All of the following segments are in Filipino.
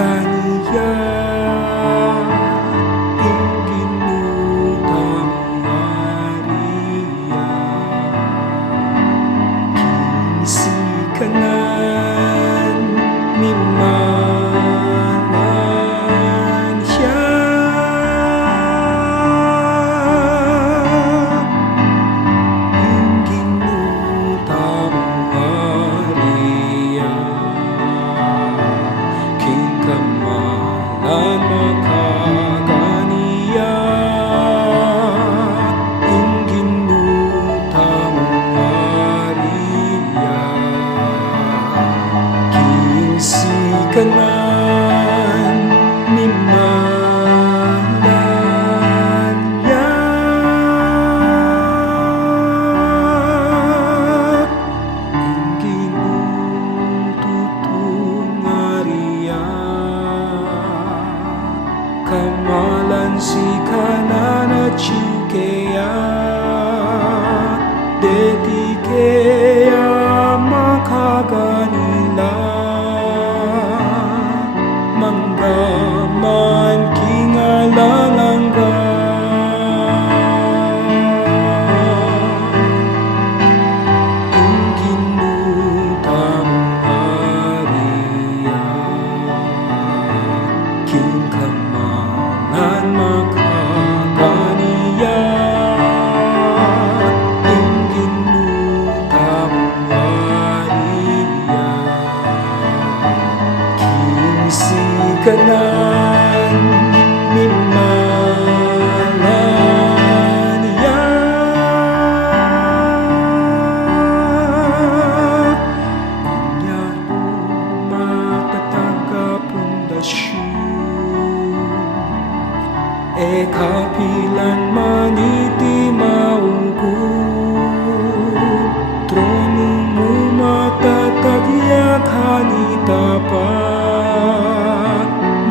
kaniya inginutang Maria kinsikanan ni Manan siya inginutang Maria kamalan makaganiya inginutang Maria kinsikanan ni Malaya inginututong Maria kamalan si kanana chukea deti kea makaganila manggaman kingalalangga inginutang Maria kingkamalan makaganiya inginutang Maria kinsikanan ni Malaya inya'y matatag pundasyon kapilan maniti maugut trono mo matatagyak hanitapat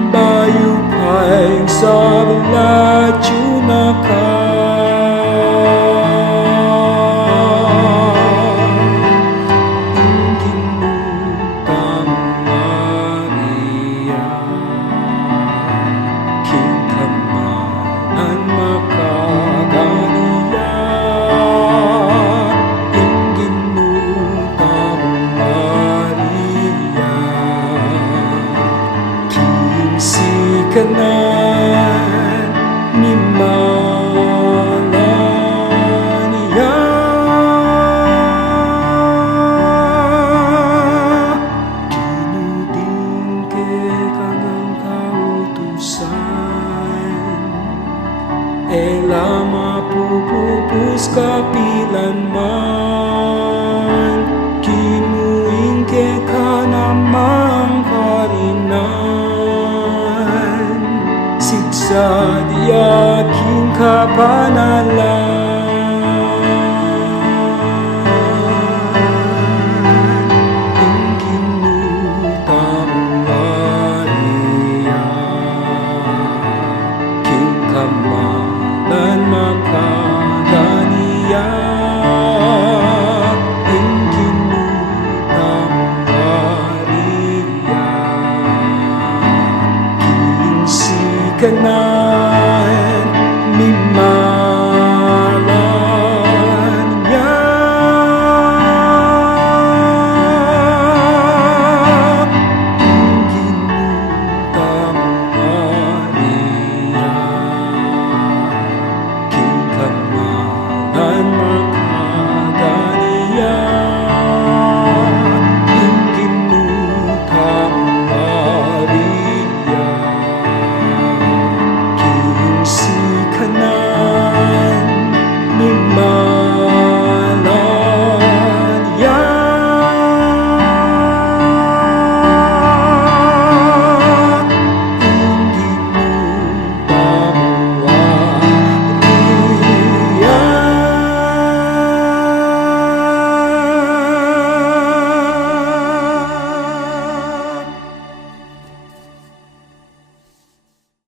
bayu paing sabilat yunaka inginutang Maria kingkamalan makaganiya inginutang Maria kinsikanan ni Malaya kinuding ke kangang kautusan lama pupupus kapilan man kimuing ke kanamang karinan siksa dia king kapanalan inginutang Maria kingkamalan makaganiya inginutang Maria kinsikanan